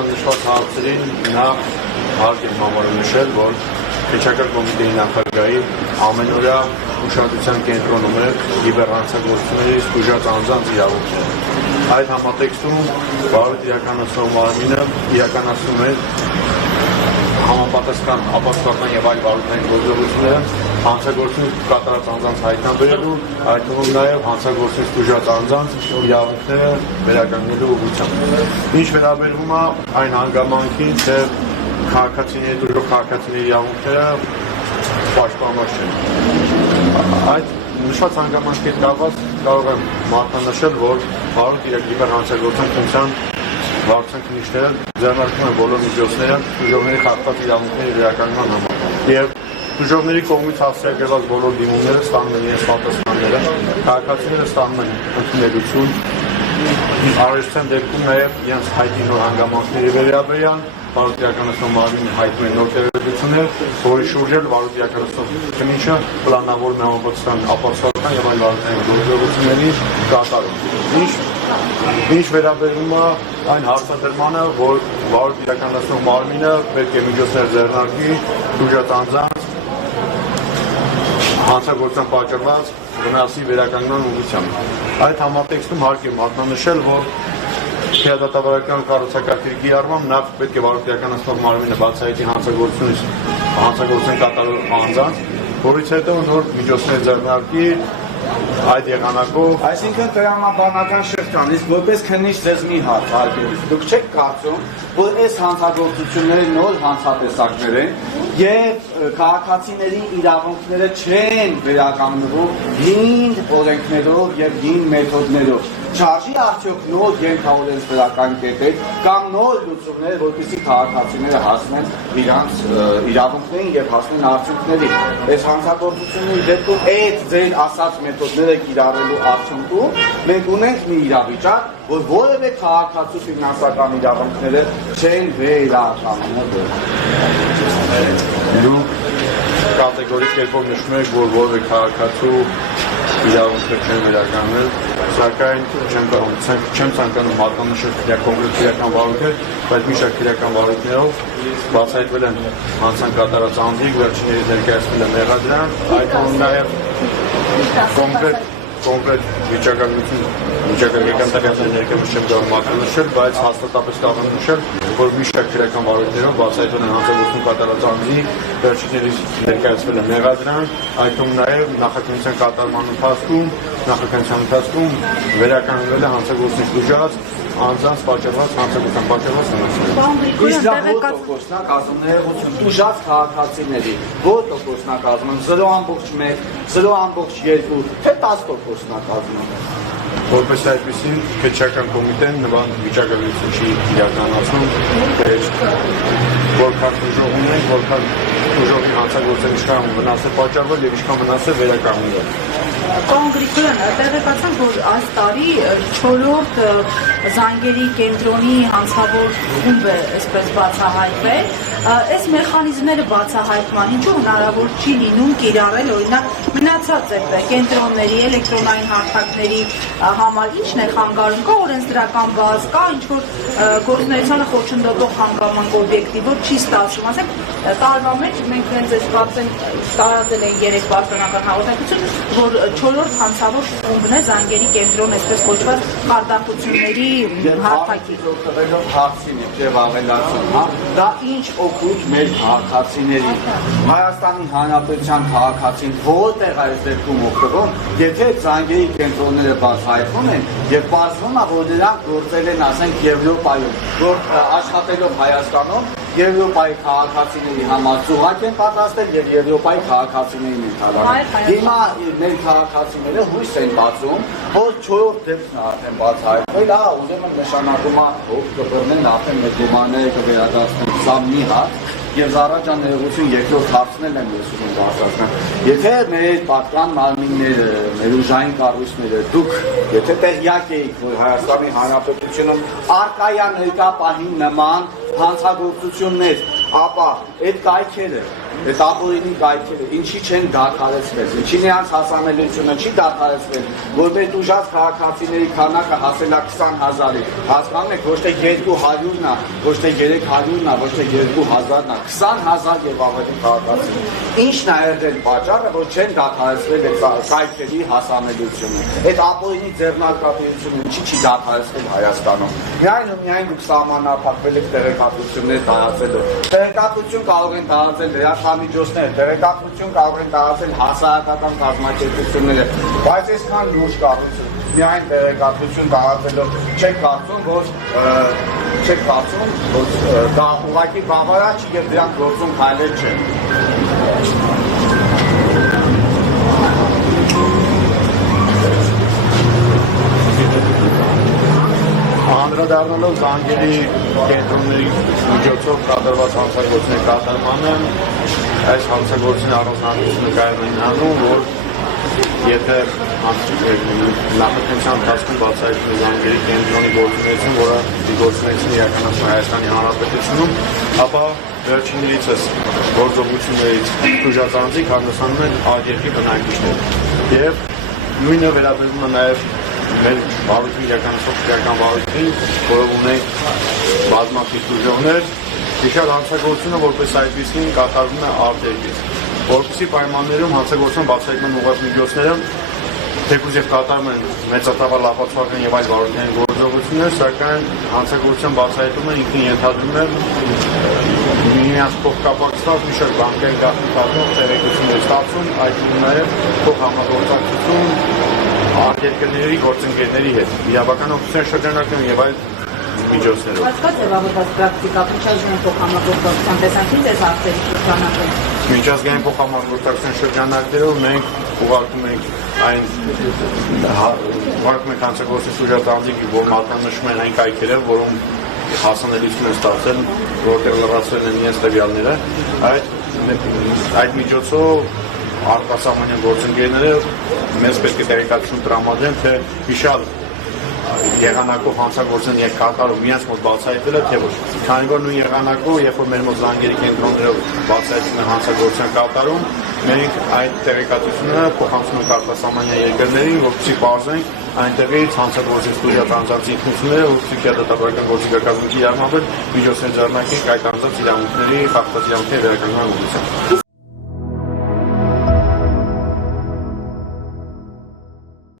մատնանշված հարցերին նախ հարկ եմ համարում նշել, որ Քեչական կոմիտեի նախագահի ամենօրյա ուշադրության կենտրոնում է կիբերհանցագործությունների զգուշած անձանց իրավունքները։ Այդ համատեքստում վարույթ իրականացնող մարմինը իրականացնում է համապատասխան ապաստան եւ այլ վարույթային գործողությունները հանցագործություն կատարած անձանց հայտնաբերելու, այդ թվում նաեւ հանցագործություն զգուշած անձանց իրավունքները վերականգնելու ուղղությամբ։ Ինչ վերաբերում է այն հանգամանքին, թե քաղաքացիների դուրս քաղաքացիների իրավունքները պաշտպանված չեն։ Այդ նշված հանգամանքի հետ կապված կարող եմ մատնանշել, որ վարույթ կիբերհանցագործության ֆունկցիան վարչության քննիչները ձեռնարկում են բոլոր միջոցները դժողների խախտած իրավունքների վերականգնման համար եւ դժողների կողմից հասցեագրված բոլոր դիմումները ստանում են իրենց պատասխանները, քաղաքացիները ստանում են ընդունելություն, արժեստության դեպքում նաեւ իրենց հայտնի նոր հանգամանքների վերաբերյալ վարույթ իրականացնող մարմինը հայտնում է նոր տեղեկություններ, որի շուրջ էլ վարույթ իրականացնող քննիչը պլանավորում է համապատասխան ապացուցական եւ այլ վարույթային գործողությունների կատարում։ Ինչ վերաբերում է այն հարցադրմանը, որ վարույթ իրականացնող մարմինը պետք է միջոցներ ձեռնարկի զգուշած անձանց հանցագործության պատճառված վնասի վերականգնման ուղղությամբ։ Այդ համատեքստում հարկ է մատնանշել, որ Քեադատավարական կառուցակարգերի կիրառմամբ նախ պետք է վարույթ իրականացնող մարմինը բացահայտի հանցագործություն կատարող անձանց, որից հետո նոր միջոցներ ձեռնարկի այդ եղանակով։ Այսինքն տրամաբանական շրջան, իսկ որպես քննիչ ձեզ մի հարց արգելից, դուք չեք կարծում, որ այս հանցագործությունները նոր հանցատեսակներ են եւ քաղաքացիների իրավունքները չեն վերականգնվում հին օրենքներով եւ հին մեթոդներով։ Չարժի արդյոք նոր ենթաօրենս դրական կետեր կամ նոր լուծումներ, որպեսզի քաղաքացիները հասնեն իրանց իրավունքներին եւ հասնեն արդյունքների։ Այս հանցագործությունների դեպքում այդ ձեր ասած մեթոդները կիրառելու արդյունքում մենք ունենք մի իրավիճակ, որ որևէ քաղաքացու ֆինանսական իրավունքները չեն վերականգնվում։ Դուք կատեգորիկ կերպով նշում եք, որ որևէ քաղաքացու իրավունքները չեն վերականգնել, սակայն չեմ ցանկանում մատնանշել կոնկրետ իրական վարույթներ, բայց մի շարք իրական վարույթներով բացահայտվել են հանցան կատարած անձիկ, վերջինների ներկայացվել է մեղադրանք, այդ թվում նաև կոնկրետ վիճակագրական տեղանքների ներկայացում չեմ կարող մատնանշել, բայց հաստատապես կարող եմ նշել, որ մի շարք իրական վարույթներով բացահայտվել են հանցագործություն կատարած անձիկ, վերջինների ներկայացվել է մեղադրանք, այդ թվում նաև նախաքննության կատարման ընթացքում վերականգնվել է հանցագործություն զգուշած անձանց պատճառված հանցագործության պատճառված վնասները։ Իսկ դա ո՞ր տոկոսն է կազմում ներողություն տուժած քաղաքացիների, ո՞ր տոկոսն է կազմում 0.1, 0.2, թե 10%-ն է կազմում։ Որպես այդպեսին Քեչական կոմիտեն նման վիճակագրություն չի իրականացնում, որքան ուժով ունենք, որքան ուժովի հանցագործության ինչքան վնաս է պատճառվել եւ ինչքան վնաս է վերականգնվել։ Կոնկրետ տեղեկացան, որ այս տարի 4-րդ զանգերի կենտրոնի հանցավոր խումբ է այսպես բացահայտվել։ Այս մեխանիզմները բացահայտման ինչու հնարավոր չի լինում կիրառել օրինակ մնացած կենտրոնների, էլեկտրոնային հարթակների համար ինչն է խանգարում, կա օրենսդրական բազ, կա ինչ-որ գործունեությանը խոչընդոտող հանգամանք օբյեկտիվ, որ չի ստացվում, ասենք տարվա մեջ մենք հենց այս տարածել են 3 պաշտոնական հաղորդակցություն, որ 4-րդ հանցավոր խումբն է զանգերի կենտրոն, այսպես կոչված խարդախությունների հարթակի։ Հարցին եւ ավելացում, դա ինչ օգուտ մեր քաղաքացիների, Հայաստանի Հանրապետության քաղաքացին որտեղ այս դեպքում օգտվում, եթե զանգերի կենտրոնները բացահայտվում են եւ պարզվում է, որ դրանք գործել են, ասենք, Եվրոպայում, որ աշխատելով Հայաստանում Եվրոպայի քաղաքացիների համար ծուղակ են պատրաստել եւ Եվրոպայի քաղաքացիներին են հավաքում։ Հիմա մեր քաղաքացիները հույս են բացում, որ 4-րդ դեպքն արդեն բացահայտվել, ուզում եմ նշանակում է հոգ կբռնեն արդեն մեր դիմաները կվերադառնան սա մի հատ եւ Զարաջան ներողություն երկրորդ հարցնել եմ ես ուզում բացատրեմ։ Եթե մեր պատկան մարմինները, մեր ուժային կառույցները դուք եթե տեղյակ եք, որ Հայաստանի Հանրապետությունում արկայա ներկա պահին նման հանցագործություններ ապա այդ կայքերը, այդ ապօրինի կայքերը ինչի չեն դադարեցվել, ինչի նրանց հասանելիությունը չի դադարեցվել, որտեղ ուժած քաղաքացիների քանակը հասել է 20,000-ի, հասկանում եք, ոչ թե 200-ն է, ոչ թե 300-ն է, ոչ թե 2,000-ն է, 20,000 եւ ավելի քաղաքացի։ Ինչն է եղել պատճառը, որ չեն դադարեցվել այդ կայքերի հասանելիությունը։ Այդ ապօրինի ձեռնարկատիրությունը ինչի չի դադարեցվել Հայաստանում։ Միայն ու միայն դուք սահմանափակվել եք տեղեկատվություններ տարածելով։ Տեղեկատվություն կարող են տարածել լրատվամիջոցները, տեղեկատվություն կարող են տարածել հասարակական կազմակերպությունները, բայց այսքան լուրջ կառույցը միայն տեղեկատվություն տարածելով չեք կարծում, որ դա ուղղակի բավարար չի եւ դրանք գործում քայլեր չեն։ Անդրադառնալով զանգերի կենտրոնների միջոցով կատարված հանցագործների կատարմանը, այս հանցագործների առանձնահատկությունը կայանում են անում, որ եթե նախընտրության ընթացքում բացահայտվում է զանգերի կենտրոնի գործունեություն, որը գործունեություն իրականացնում է Հայաստանի Հանրապետությունում, ապա վերջիններիցս գործողություններից ուժածանձիկ հանդիսանում են արտերկրի բնակիչներ։ Եվ նույնը վերաբերում է նաև մեր բարույթին իրականացող քրեական բարույթին, որով ունենք բազմաթիվ ուժողներ, վիշապ հանցագործությունը որպես այդպիսին կատարվում է արտերկրից։ Որպեսզի պայմաններում հանցագործության բացահայտման ուղղված միջոցները թեկուզ եւ կատարում են մեծատավալ ապացուցական եւ այլ բարույթային գործողություններ, սակայն հանցագործության բացահայտումը ինքնին ենթադրում է միմյանց փոխկապակցված մի շարք բանկային գաղտնիքով տեղեկություններ ստացում, այդպես նաեւ փոխհամագործակցություն արտերկրների գործընկերների հետ, իրավական օգնության շրջանակներում եւ այլ միջոցներով։ Հատկաց ձևավորված պրակտիկա միջազգային փոխհամագործակցության տեսանկյունից այս արտերի շրջանակում։ Միջազգային փոխհամագործակցության շրջանակներով մենք ուղարկում ենք այն հանցագործի ուժածանձիկ, որ մատնանշում են այն կայքերը, որում հասանելիություն են ստացել, որտեղ լրացվել են իրենց տվյալները, այդ միջոցով արտասահմանյան գործընկերները մեզ պետք է տեղեկատվություն տրամադրեն, թե հիշալ եղանակով հանցագործեն եւ կատարում իրենց մոտ բացահայտվել է, թե ոչ։ Քանի որ նույն եղանակով, երբ որ մեր մոտ զանգերի կենտրոններով բացահայտվում է հանցագործության կատարում, մենք այդ տեղեկատվությունը փոխանցում ենք արտասահմանյան երկրներին, որպեսզի պարզենք այնտեղից հանցագործից դուրս անձանց ինքնությունները, որպեսզի դատաբարական գործիքակազմի իրավունքներ միջոցներ ձեռնարկենք այդ անձանց իրավունքների խախտած իրավունքների վերականգնման ուղղությամբ։